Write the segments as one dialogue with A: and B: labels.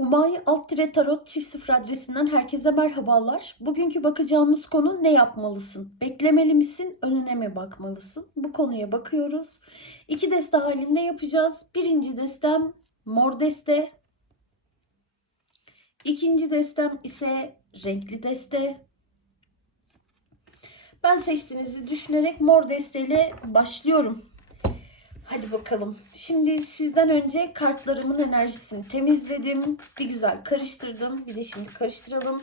A: Umay alt tarot çift sıfır adresinden herkese merhabalar. Bugünkü bakacağımız konu ne yapmalısın? Beklemeli misin? Önüne mi bakmalısın? Bu konuya bakıyoruz. İki deste halinde yapacağız. Birinci destem mor deste. İkinci destem ise renkli deste. Ben seçtiğinizi düşünerek mor desteyle başlıyorum. Hadi bakalım. Şimdi sizden önce kartlarımın enerjisini temizledim. Bir güzel karıştırdım. Bir de şimdi karıştıralım.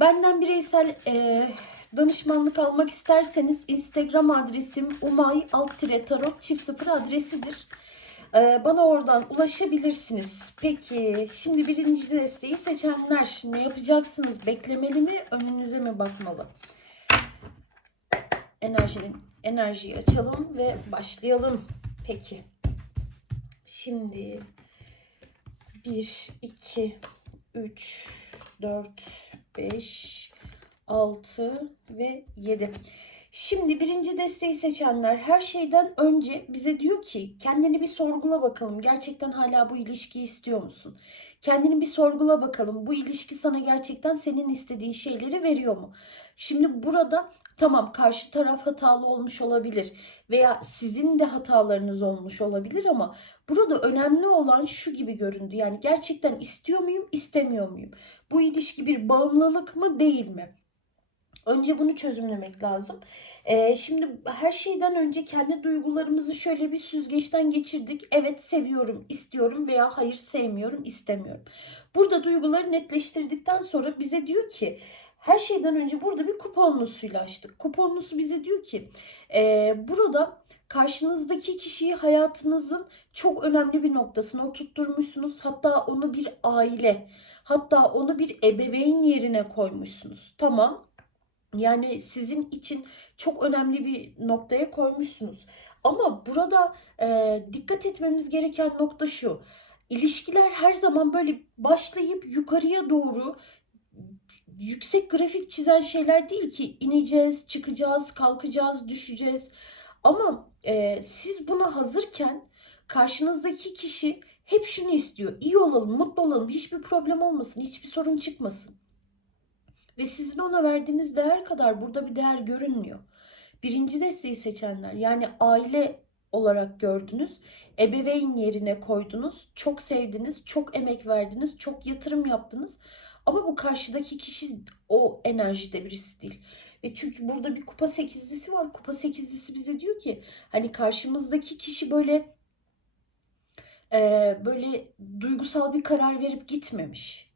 A: Benden bireysel e, danışmanlık almak isterseniz Instagram adresim umay alt tarot çift sıfır adresidir. E, bana oradan ulaşabilirsiniz. Peki şimdi birinci desteği seçenler ne yapacaksınız? Beklemeli mi? Önünüze mi bakmalı? Enerjinin enerjiyi açalım ve başlayalım. Peki. Şimdi 1, 2, 3, 4, 5, 6 ve 7. Şimdi birinci desteği seçenler her şeyden önce bize diyor ki kendini bir sorgula bakalım. Gerçekten hala bu ilişkiyi istiyor musun? Kendini bir sorgula bakalım. Bu ilişki sana gerçekten senin istediğin şeyleri veriyor mu? Şimdi burada tamam karşı taraf hatalı olmuş olabilir veya sizin de hatalarınız olmuş olabilir ama burada önemli olan şu gibi göründü. Yani gerçekten istiyor muyum, istemiyor muyum? Bu ilişki bir bağımlılık mı, değil mi? Önce bunu çözümlemek lazım. Ee, şimdi her şeyden önce kendi duygularımızı şöyle bir süzgeçten geçirdik. Evet seviyorum, istiyorum veya hayır sevmiyorum, istemiyorum. Burada duyguları netleştirdikten sonra bize diyor ki her şeyden önce burada bir kuponlusuyla açtık. Kuponlusu bize diyor ki e, burada karşınızdaki kişiyi hayatınızın çok önemli bir noktasına oturtturmuşsunuz. Hatta onu bir aile, hatta onu bir ebeveyn yerine koymuşsunuz. Tamam yani sizin için çok önemli bir noktaya koymuşsunuz. Ama burada e, dikkat etmemiz gereken nokta şu. İlişkiler her zaman böyle başlayıp yukarıya doğru yüksek grafik çizen şeyler değil ki ineceğiz, çıkacağız, kalkacağız, düşeceğiz. Ama e, siz buna hazırken karşınızdaki kişi hep şunu istiyor. İyi olalım, mutlu olalım, hiçbir problem olmasın, hiçbir sorun çıkmasın. Ve sizin ona verdiğiniz değer kadar burada bir değer görünmüyor. Birinci desteği seçenler yani aile olarak gördünüz. Ebeveyn yerine koydunuz. Çok sevdiniz, çok emek verdiniz, çok yatırım yaptınız. Ama bu karşıdaki kişi o enerjide birisi değil. Ve çünkü burada bir kupa sekizlisi var. Kupa sekizlisi bize diyor ki hani karşımızdaki kişi böyle e, böyle duygusal bir karar verip gitmemiş.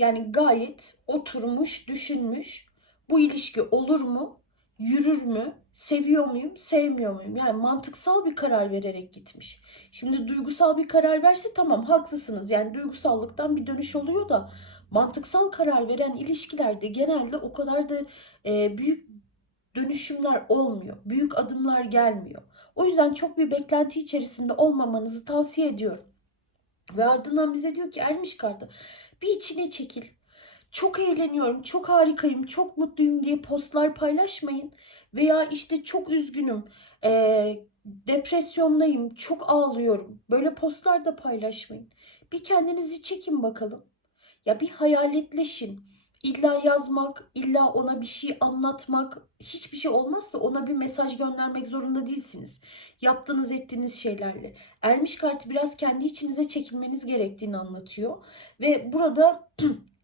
A: Yani gayet oturmuş, düşünmüş. Bu ilişki olur mu? Yürür mü? Seviyor muyum? Sevmiyor muyum? Yani mantıksal bir karar vererek gitmiş. Şimdi duygusal bir karar verse tamam haklısınız. Yani duygusallıktan bir dönüş oluyor da mantıksal karar veren ilişkilerde genelde o kadar da e, büyük dönüşümler olmuyor. Büyük adımlar gelmiyor. O yüzden çok bir beklenti içerisinde olmamanızı tavsiye ediyorum. Ve ardından bize diyor ki ermiş kartı bir içine çekil. Çok eğleniyorum, çok harikayım, çok mutluyum diye postlar paylaşmayın. Veya işte çok üzgünüm, e, depresyondayım, çok ağlıyorum. Böyle postlar da paylaşmayın. Bir kendinizi çekin bakalım. Ya bir hayaletleşin. İlla yazmak, illa ona bir şey anlatmak, hiçbir şey olmazsa ona bir mesaj göndermek zorunda değilsiniz. Yaptığınız ettiğiniz şeylerle. Ermiş kartı biraz kendi içinize çekilmeniz gerektiğini anlatıyor. Ve burada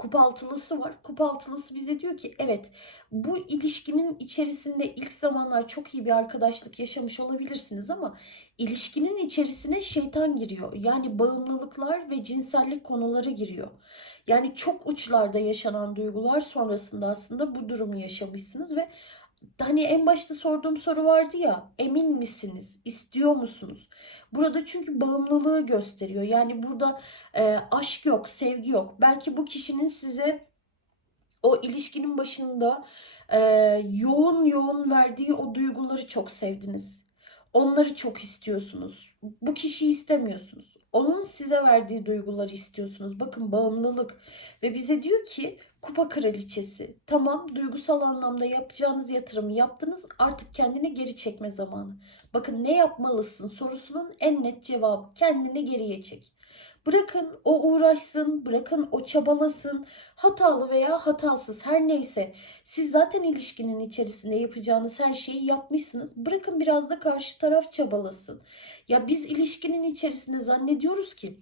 A: kupa altılısı var. Kupa altılısı bize diyor ki evet bu ilişkinin içerisinde ilk zamanlar çok iyi bir arkadaşlık yaşamış olabilirsiniz ama ilişkinin içerisine şeytan giriyor. Yani bağımlılıklar ve cinsellik konuları giriyor. Yani çok uçlarda yaşanan duygular sonrasında aslında bu durumu yaşamışsınız ve hani en başta sorduğum soru vardı ya emin misiniz? İstiyor musunuz? Burada çünkü bağımlılığı gösteriyor. Yani burada e, aşk yok sevgi yok. Belki bu kişinin size o ilişkinin başında e, yoğun yoğun verdiği o duyguları çok sevdiniz. Onları çok istiyorsunuz. Bu kişiyi istemiyorsunuz. Onun size verdiği duyguları istiyorsunuz. Bakın bağımlılık. Ve bize diyor ki kupa kraliçesi. Tamam duygusal anlamda yapacağınız yatırımı yaptınız artık kendine geri çekme zamanı. Bakın ne yapmalısın sorusunun en net cevabı kendini geriye çek. Bırakın o uğraşsın, bırakın o çabalasın. Hatalı veya hatasız her neyse. Siz zaten ilişkinin içerisinde yapacağınız her şeyi yapmışsınız. Bırakın biraz da karşı taraf çabalasın. Ya biz ilişkinin içerisinde zannediyoruz ki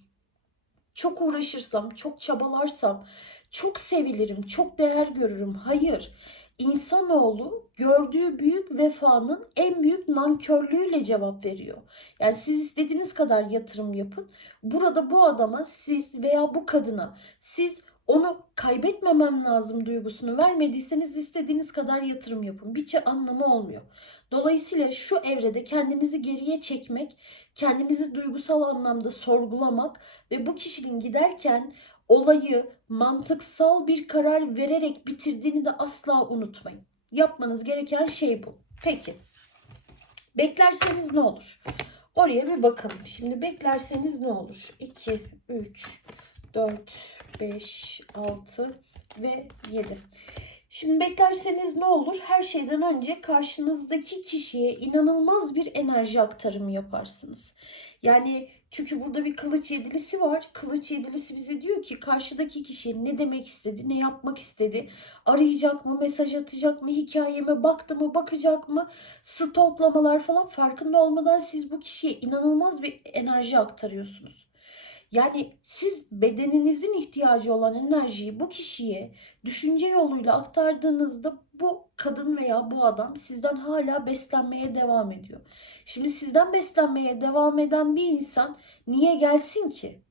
A: çok uğraşırsam, çok çabalarsam, çok sevilirim, çok değer görürüm. Hayır. İnsanoğlu gördüğü büyük vefanın en büyük nankörlüğüyle cevap veriyor. Yani siz istediğiniz kadar yatırım yapın. Burada bu adama siz veya bu kadına siz onu kaybetmemem lazım duygusunu vermediyseniz istediğiniz kadar yatırım yapın. Bir şey anlamı olmuyor. Dolayısıyla şu evrede kendinizi geriye çekmek, kendinizi duygusal anlamda sorgulamak ve bu kişinin giderken olayı mantıksal bir karar vererek bitirdiğini de asla unutmayın. Yapmanız gereken şey bu. Peki. Beklerseniz ne olur? Oraya bir bakalım. Şimdi beklerseniz ne olur? 2, 3, 4, 5, 6 ve 7. Şimdi beklerseniz ne olur? Her şeyden önce karşınızdaki kişiye inanılmaz bir enerji aktarımı yaparsınız. Yani çünkü burada bir kılıç yedilisi var. Kılıç yedilisi bize diyor ki karşıdaki kişi ne demek istedi, ne yapmak istedi, arayacak mı, mesaj atacak mı, hikayeme baktı mı, bakacak mı, stoklamalar falan farkında olmadan siz bu kişiye inanılmaz bir enerji aktarıyorsunuz. Yani siz bedeninizin ihtiyacı olan enerjiyi bu kişiye düşünce yoluyla aktardığınızda bu kadın veya bu adam sizden hala beslenmeye devam ediyor. Şimdi sizden beslenmeye devam eden bir insan niye gelsin ki?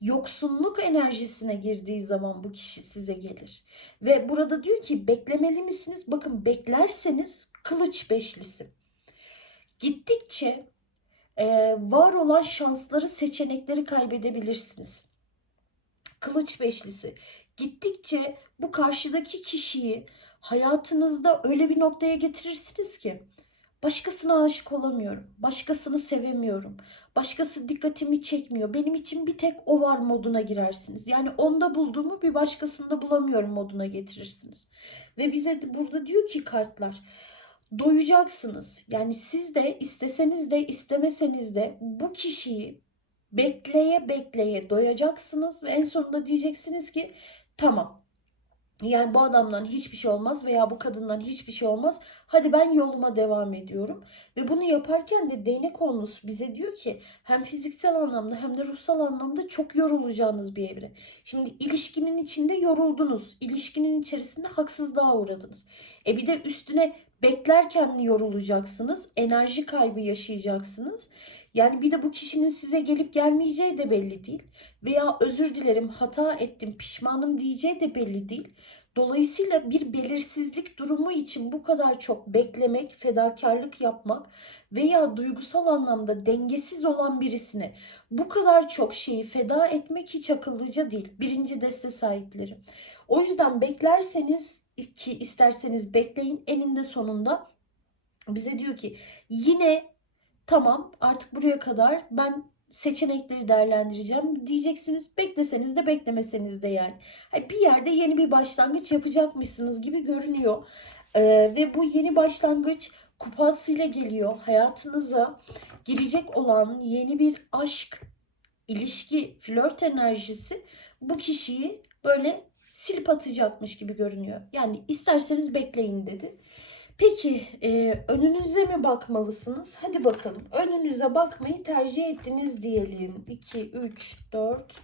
A: Yoksunluk enerjisine girdiği zaman bu kişi size gelir. Ve burada diyor ki beklemeli misiniz? Bakın beklerseniz kılıç beşlisi. Gittikçe e, var olan şansları, seçenekleri kaybedebilirsiniz. Kılıç beşlisi. Gittikçe bu karşıdaki kişiyi hayatınızda öyle bir noktaya getirirsiniz ki başkasına aşık olamıyorum. Başkasını sevemiyorum. Başkası dikkatimi çekmiyor. Benim için bir tek o var moduna girersiniz. Yani onda bulduğumu bir başkasında bulamıyorum moduna getirirsiniz. Ve bize burada diyor ki kartlar doyacaksınız. Yani siz de isteseniz de istemeseniz de bu kişiyi bekleye bekleye doyacaksınız ve en sonunda diyeceksiniz ki tamam. Yani bu adamdan hiçbir şey olmaz veya bu kadından hiçbir şey olmaz. Hadi ben yoluma devam ediyorum. Ve bunu yaparken de değnek onlusu bize diyor ki hem fiziksel anlamda hem de ruhsal anlamda çok yorulacağınız bir evre. Şimdi ilişkinin içinde yoruldunuz. İlişkinin içerisinde haksızlığa uğradınız. E bir de üstüne beklerken yorulacaksınız. Enerji kaybı yaşayacaksınız. Yani bir de bu kişinin size gelip gelmeyeceği de belli değil. Veya özür dilerim, hata ettim, pişmanım diyeceği de belli değil. Dolayısıyla bir belirsizlik durumu için bu kadar çok beklemek, fedakarlık yapmak veya duygusal anlamda dengesiz olan birisine bu kadar çok şeyi feda etmek hiç akıllıca değil. Birinci deste sahipleri. O yüzden beklerseniz ki isterseniz bekleyin eninde sonunda bize diyor ki yine tamam artık buraya kadar ben seçenekleri değerlendireceğim diyeceksiniz. Bekleseniz de beklemeseniz de yani. Bir yerde yeni bir başlangıç yapacakmışsınız gibi görünüyor. Ee, ve bu yeni başlangıç kupasıyla geliyor. Hayatınıza girecek olan yeni bir aşk, ilişki, flört enerjisi bu kişiyi böyle silip atacakmış gibi görünüyor. Yani isterseniz bekleyin dedi. Peki e, önünüze mi bakmalısınız? Hadi bakalım. Önünüze bakmayı tercih ettiniz diyelim. 2, 3, 4,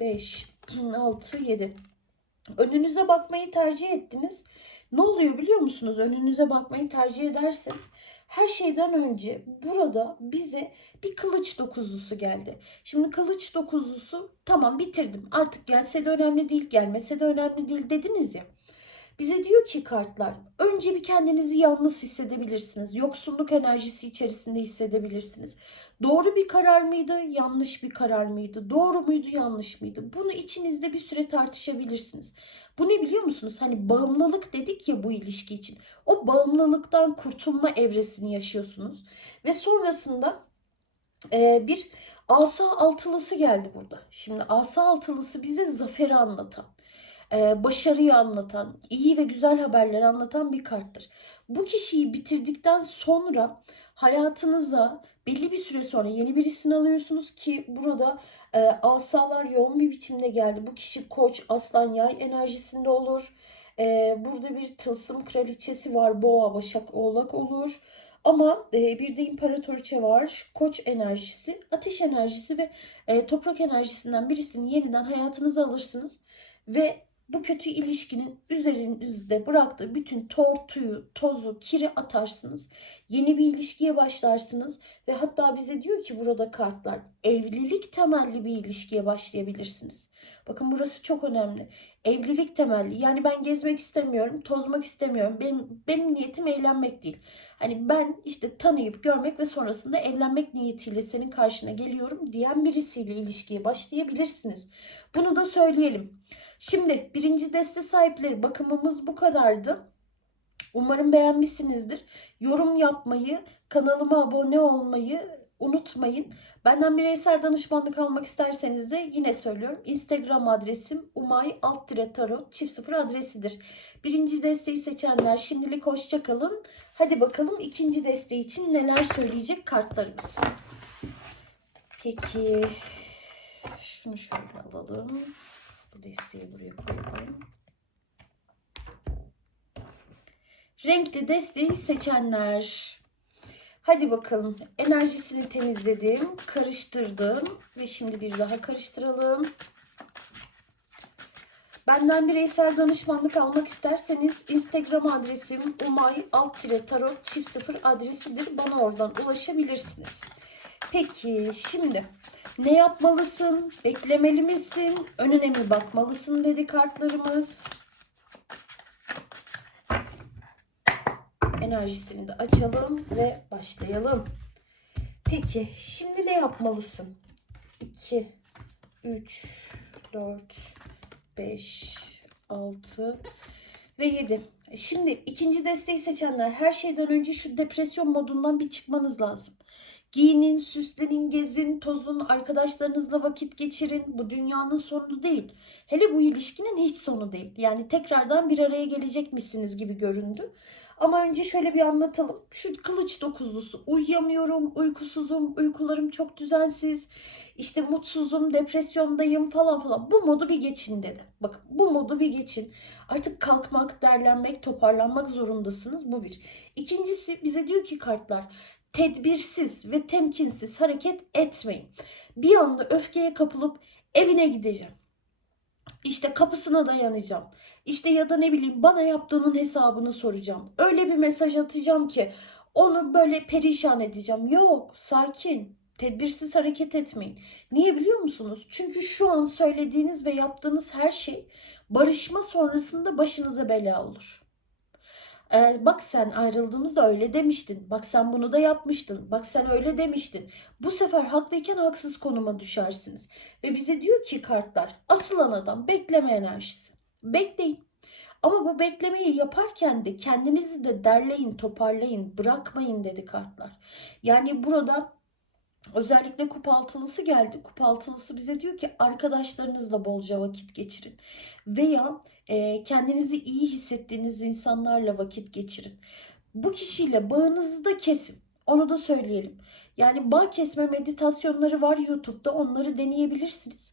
A: 5, 6, 7. Önünüze bakmayı tercih ettiniz. Ne oluyor biliyor musunuz? Önünüze bakmayı tercih ederseniz her şeyden önce burada bize bir kılıç dokuzlusu geldi. Şimdi kılıç dokuzlusu tamam bitirdim artık gelse de önemli değil gelmese de önemli değil dediniz ya. Bize diyor ki kartlar önce bir kendinizi yalnız hissedebilirsiniz. Yoksulluk enerjisi içerisinde hissedebilirsiniz. Doğru bir karar mıydı, yanlış bir karar mıydı? Doğru muydu, yanlış mıydı? Bunu içinizde bir süre tartışabilirsiniz. Bu ne biliyor musunuz? Hani bağımlılık dedik ya bu ilişki için. O bağımlılıktan kurtulma evresini yaşıyorsunuz. Ve sonrasında e, bir asa altılısı geldi burada. Şimdi asa altılısı bize zaferi anlatan başarıyı anlatan, iyi ve güzel haberleri anlatan bir karttır. Bu kişiyi bitirdikten sonra hayatınıza Belli bir süre sonra yeni birisini alıyorsunuz ki burada e, asalar yoğun bir biçimde geldi. Bu kişi koç, aslan, yay enerjisinde olur. E, burada bir tılsım kraliçesi var. Boğa, başak, oğlak olur. Ama e, bir de imparatoriçe var. Koç enerjisi, ateş enerjisi ve e, toprak enerjisinden birisini yeniden hayatınıza alırsınız. Ve bu kötü ilişkinin üzerinizde bıraktığı bütün tortuyu, tozu, kiri atarsınız. Yeni bir ilişkiye başlarsınız ve hatta bize diyor ki burada kartlar evlilik temelli bir ilişkiye başlayabilirsiniz. Bakın burası çok önemli. Evlilik temelli. Yani ben gezmek istemiyorum, tozmak istemiyorum. Benim benim niyetim evlenmek değil. Hani ben işte tanıyıp görmek ve sonrasında evlenmek niyetiyle senin karşına geliyorum diyen birisiyle ilişkiye başlayabilirsiniz. Bunu da söyleyelim. Şimdi birinci deste sahipleri bakımımız bu kadardı. Umarım beğenmişsinizdir. Yorum yapmayı, kanalıma abone olmayı unutmayın. Benden bireysel danışmanlık almak isterseniz de yine söylüyorum. Instagram adresim umay alt dire tarot çift sıfır adresidir. Birinci desteği seçenler şimdilik hoşça kalın. Hadi bakalım ikinci desteği için neler söyleyecek kartlarımız. Peki şunu şöyle alalım. Bu desteği buraya koyalım. Renkli desteği seçenler. Hadi bakalım. Enerjisini temizledim, karıştırdım ve şimdi bir daha karıştıralım. Benden bireysel danışmanlık almak isterseniz Instagram adresim umay alt tarot çift sıfır adresidir. Bana oradan ulaşabilirsiniz. Peki şimdi ne yapmalısın? Beklemeli misin? Önüne mi bakmalısın dedi kartlarımız. Enerjisini de açalım ve başlayalım. Peki şimdi ne yapmalısın? 2, 3, 4, 5, 6 ve 7. Şimdi ikinci desteği seçenler her şeyden önce şu depresyon modundan bir çıkmanız lazım. Giyinin, süslenin, gezin, tozun, arkadaşlarınızla vakit geçirin. Bu dünyanın sonu değil. Hele bu ilişkinin hiç sonu değil. Yani tekrardan bir araya gelecekmişsiniz gibi göründü. Ama önce şöyle bir anlatalım. Şu kılıç dokuzlusu. Uyuyamıyorum, uykusuzum, uykularım çok düzensiz. İşte mutsuzum, depresyondayım falan falan. Bu modu bir geçin dedi. Bakın bu modu bir geçin. Artık kalkmak, derlenmek, toparlanmak zorundasınız. Bu bir. İkincisi bize diyor ki kartlar tedbirsiz ve temkinsiz hareket etmeyin. Bir anda öfkeye kapılıp evine gideceğim. İşte kapısına dayanacağım. İşte ya da ne bileyim bana yaptığının hesabını soracağım. Öyle bir mesaj atacağım ki onu böyle perişan edeceğim. Yok, sakin. Tedbirsiz hareket etmeyin. Niye biliyor musunuz? Çünkü şu an söylediğiniz ve yaptığınız her şey barışma sonrasında başınıza bela olur. Ee, bak sen ayrıldığımızda öyle demiştin. Bak sen bunu da yapmıştın. Bak sen öyle demiştin. Bu sefer haklıyken haksız konuma düşersiniz. Ve bize diyor ki kartlar asılan adam bekleme enerjisi. Bekleyin. Ama bu beklemeyi yaparken de kendinizi de derleyin, toparlayın, bırakmayın dedi kartlar. Yani burada Özellikle kup altılısı geldi. Kup altılısı bize diyor ki arkadaşlarınızla bolca vakit geçirin. Veya e, kendinizi iyi hissettiğiniz insanlarla vakit geçirin. Bu kişiyle bağınızı da kesin. Onu da söyleyelim. Yani bağ kesme meditasyonları var YouTube'da. Onları deneyebilirsiniz.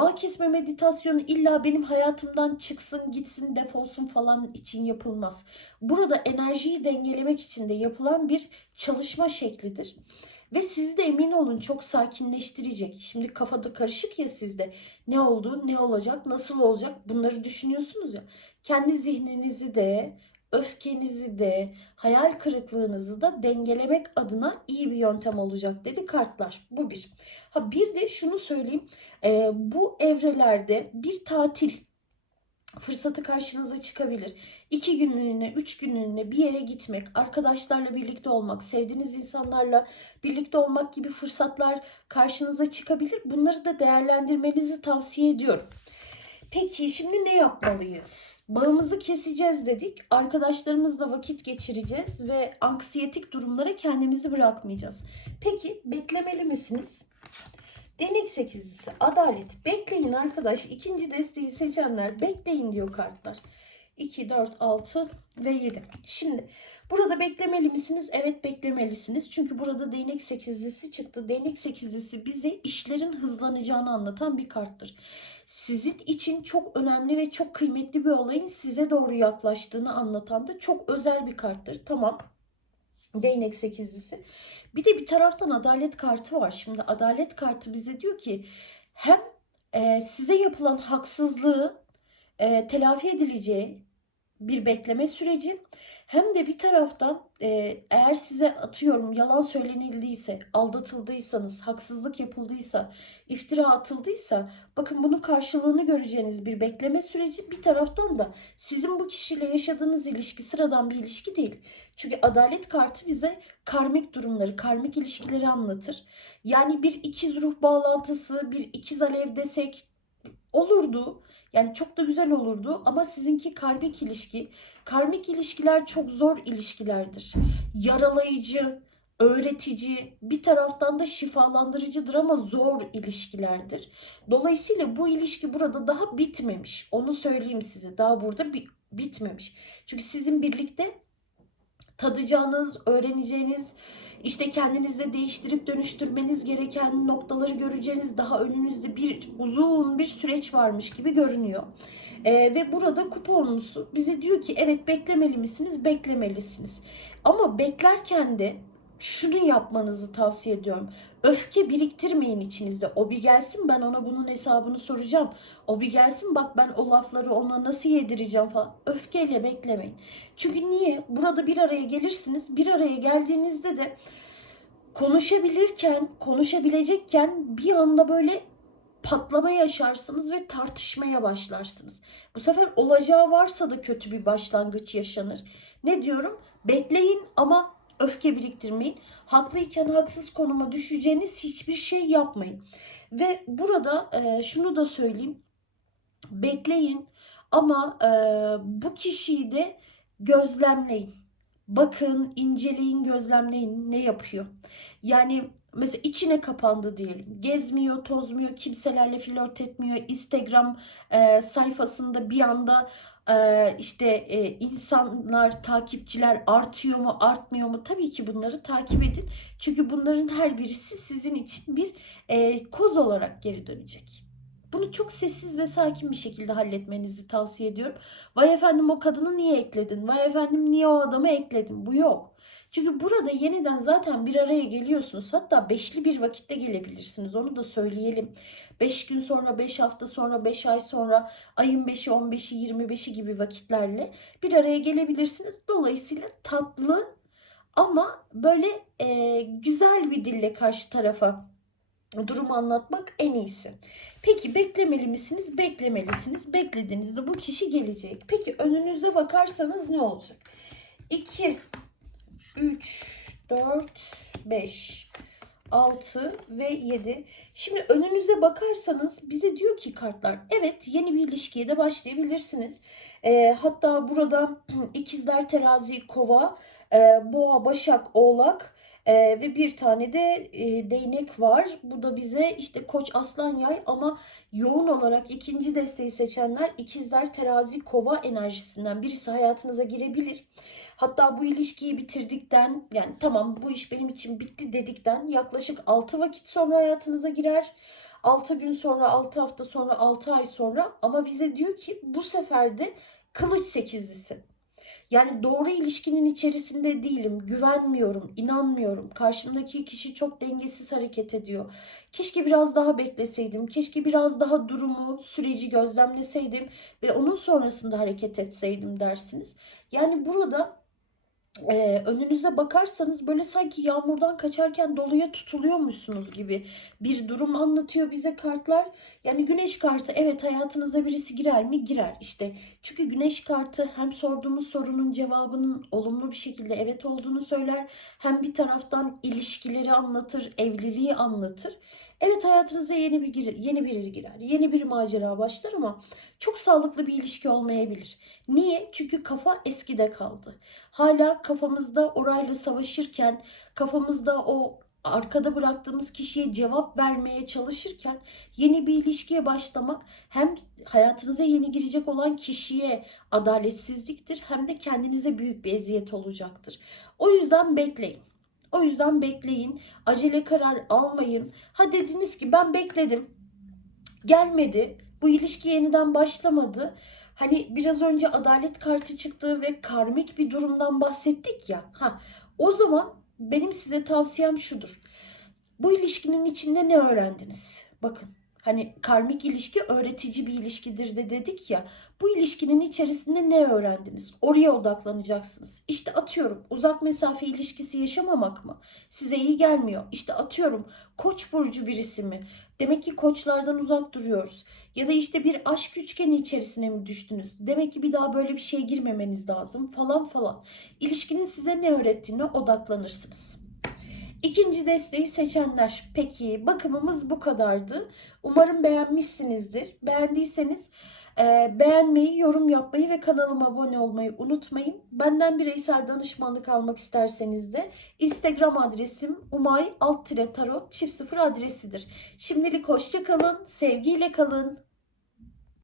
A: Bağ kesme meditasyonu illa benim hayatımdan çıksın, gitsin, defolsun falan için yapılmaz. Burada enerjiyi dengelemek için de yapılan bir çalışma şeklidir. Ve sizi de emin olun çok sakinleştirecek. Şimdi kafada karışık ya sizde. Ne oldu, ne olacak, nasıl olacak bunları düşünüyorsunuz ya. Kendi zihninizi de, öfkenizi de, hayal kırıklığınızı da dengelemek adına iyi bir yöntem olacak dedi kartlar. Bu bir. Ha bir de şunu söyleyeyim. E, bu evrelerde bir tatil fırsatı karşınıza çıkabilir. İki günlüğüne, üç günlüğüne bir yere gitmek, arkadaşlarla birlikte olmak, sevdiğiniz insanlarla birlikte olmak gibi fırsatlar karşınıza çıkabilir. Bunları da değerlendirmenizi tavsiye ediyorum. Peki şimdi ne yapmalıyız? Bağımızı keseceğiz dedik. Arkadaşlarımızla vakit geçireceğiz ve anksiyetik durumlara kendimizi bırakmayacağız. Peki beklemeli misiniz? Denek sekizlisi adalet. Bekleyin arkadaş. İkinci desteği seçenler bekleyin diyor kartlar. 2, 4, 6 ve 7. Şimdi burada beklemeli misiniz? Evet beklemelisiniz. Çünkü burada değnek sekizlisi çıktı. Değnek sekizlisi bize işlerin hızlanacağını anlatan bir karttır. Sizin için çok önemli ve çok kıymetli bir olayın size doğru yaklaştığını anlatan da çok özel bir karttır. Tamam. Değnek sekizlisi. Bir de bir taraftan adalet kartı var. Şimdi adalet kartı bize diyor ki hem e, size yapılan haksızlığı e, telafi edileceği bir bekleme süreci hem de bir taraftan e, eğer size atıyorum yalan söylenildiyse, aldatıldıysanız, haksızlık yapıldıysa, iftira atıldıysa bakın bunun karşılığını göreceğiniz bir bekleme süreci bir taraftan da sizin bu kişiyle yaşadığınız ilişki sıradan bir ilişki değil. Çünkü adalet kartı bize karmik durumları, karmik ilişkileri anlatır. Yani bir ikiz ruh bağlantısı, bir ikiz alev desek olurdu. Yani çok da güzel olurdu ama sizinki karmik ilişki. Karmik ilişkiler çok zor ilişkilerdir. Yaralayıcı, öğretici, bir taraftan da şifalandırıcıdır ama zor ilişkilerdir. Dolayısıyla bu ilişki burada daha bitmemiş. Onu söyleyeyim size. Daha burada bi- bitmemiş. Çünkü sizin birlikte tadacağınız, öğreneceğiniz, işte kendinizde değiştirip dönüştürmeniz gereken noktaları göreceğiniz daha önünüzde bir uzun bir süreç varmış gibi görünüyor. Ee, ve burada kuponlusu bize diyor ki evet beklemeli misiniz? Beklemelisiniz. Ama beklerken de şunu yapmanızı tavsiye ediyorum. Öfke biriktirmeyin içinizde. O bir gelsin ben ona bunun hesabını soracağım. O bir gelsin bak ben o lafları ona nasıl yedireceğim falan. Öfkeyle beklemeyin. Çünkü niye? Burada bir araya gelirsiniz. Bir araya geldiğinizde de konuşabilirken, konuşabilecekken bir anda böyle patlama yaşarsınız ve tartışmaya başlarsınız. Bu sefer olacağı varsa da kötü bir başlangıç yaşanır. Ne diyorum? Bekleyin ama öfke biriktirmeyin. Haklıyken haksız konuma düşeceğiniz hiçbir şey yapmayın. Ve burada e, şunu da söyleyeyim. Bekleyin ama e, bu kişiyi de gözlemleyin. Bakın, inceleyin, gözlemleyin ne yapıyor. Yani mesela içine kapandı diyelim. Gezmiyor, tozmuyor, kimselerle flört etmiyor. Instagram e, sayfasında bir anda işte insanlar, takipçiler artıyor mu, artmıyor mu? Tabii ki bunları takip edin. Çünkü bunların her birisi sizin için bir koz olarak geri dönecek. Bunu çok sessiz ve sakin bir şekilde halletmenizi tavsiye ediyorum. Vay efendim o kadını niye ekledin? Vay efendim niye o adamı ekledin? Bu yok. Çünkü burada yeniden zaten bir araya geliyorsunuz. Hatta beşli bir vakitte gelebilirsiniz. Onu da söyleyelim. Beş gün sonra, beş hafta sonra, beş ay sonra, ayın beşi, on beşi, yirmi beşi gibi vakitlerle bir araya gelebilirsiniz. Dolayısıyla tatlı ama böyle e, güzel bir dille karşı tarafa durumu anlatmak en iyisi. Peki beklemeli misiniz? Beklemelisiniz. Beklediğinizde bu kişi gelecek. Peki önünüze bakarsanız ne olacak? 2, 3, 4, 5, 6 ve 7. Şimdi önünüze bakarsanız bize diyor ki kartlar evet yeni bir ilişkiye de başlayabilirsiniz. E, hatta burada ikizler terazi kova, e, boğa başak oğlak ee, ve bir tane de e, değnek var. Bu da bize işte koç aslan yay ama yoğun olarak ikinci desteği seçenler ikizler terazi kova enerjisinden birisi hayatınıza girebilir. Hatta bu ilişkiyi bitirdikten yani tamam bu iş benim için bitti dedikten yaklaşık 6 vakit sonra hayatınıza girer. 6 gün sonra, 6 hafta sonra, 6 ay sonra ama bize diyor ki bu sefer de kılıç sekizlisi. Yani doğru ilişkinin içerisinde değilim, güvenmiyorum, inanmıyorum. Karşımdaki kişi çok dengesiz hareket ediyor. Keşke biraz daha bekleseydim, keşke biraz daha durumu, süreci gözlemleseydim ve onun sonrasında hareket etseydim dersiniz. Yani burada ee, önünüze bakarsanız böyle sanki yağmurdan kaçarken doluya tutuluyormuşsunuz gibi bir durum anlatıyor bize kartlar. Yani güneş kartı evet hayatınıza birisi girer mi? Girer işte. Çünkü güneş kartı hem sorduğumuz sorunun cevabının olumlu bir şekilde evet olduğunu söyler. Hem bir taraftan ilişkileri anlatır, evliliği anlatır. Evet hayatınıza yeni bir girer, yeni biri girer. Yeni bir macera başlar ama çok sağlıklı bir ilişki olmayabilir. Niye? Çünkü kafa eskide kaldı. Hala kafamızda orayla savaşırken, kafamızda o arkada bıraktığımız kişiye cevap vermeye çalışırken yeni bir ilişkiye başlamak hem hayatınıza yeni girecek olan kişiye adaletsizliktir hem de kendinize büyük bir eziyet olacaktır. O yüzden bekleyin. O yüzden bekleyin. Acele karar almayın. Ha dediniz ki ben bekledim. Gelmedi. Bu ilişki yeniden başlamadı. Hani biraz önce adalet kartı çıktı ve karmik bir durumdan bahsettik ya. Ha o zaman benim size tavsiyem şudur. Bu ilişkinin içinde ne öğrendiniz? Bakın hani karmik ilişki öğretici bir ilişkidir de dedik ya. Bu ilişkinin içerisinde ne öğrendiniz? Oraya odaklanacaksınız. İşte atıyorum uzak mesafe ilişkisi yaşamamak mı? Size iyi gelmiyor. İşte atıyorum koç burcu birisi mi? Demek ki koçlardan uzak duruyoruz. Ya da işte bir aşk üçgeni içerisine mi düştünüz? Demek ki bir daha böyle bir şeye girmemeniz lazım falan falan. İlişkinin size ne öğrettiğine odaklanırsınız. İkinci desteği seçenler. Peki bakımımız bu kadardı. Umarım beğenmişsinizdir. Beğendiyseniz e, beğenmeyi, yorum yapmayı ve kanalıma abone olmayı unutmayın. Benden bireysel danışmanlık almak isterseniz de Instagram adresim umay alt tarot çift sıfır adresidir. Şimdilik hoşça kalın, sevgiyle kalın.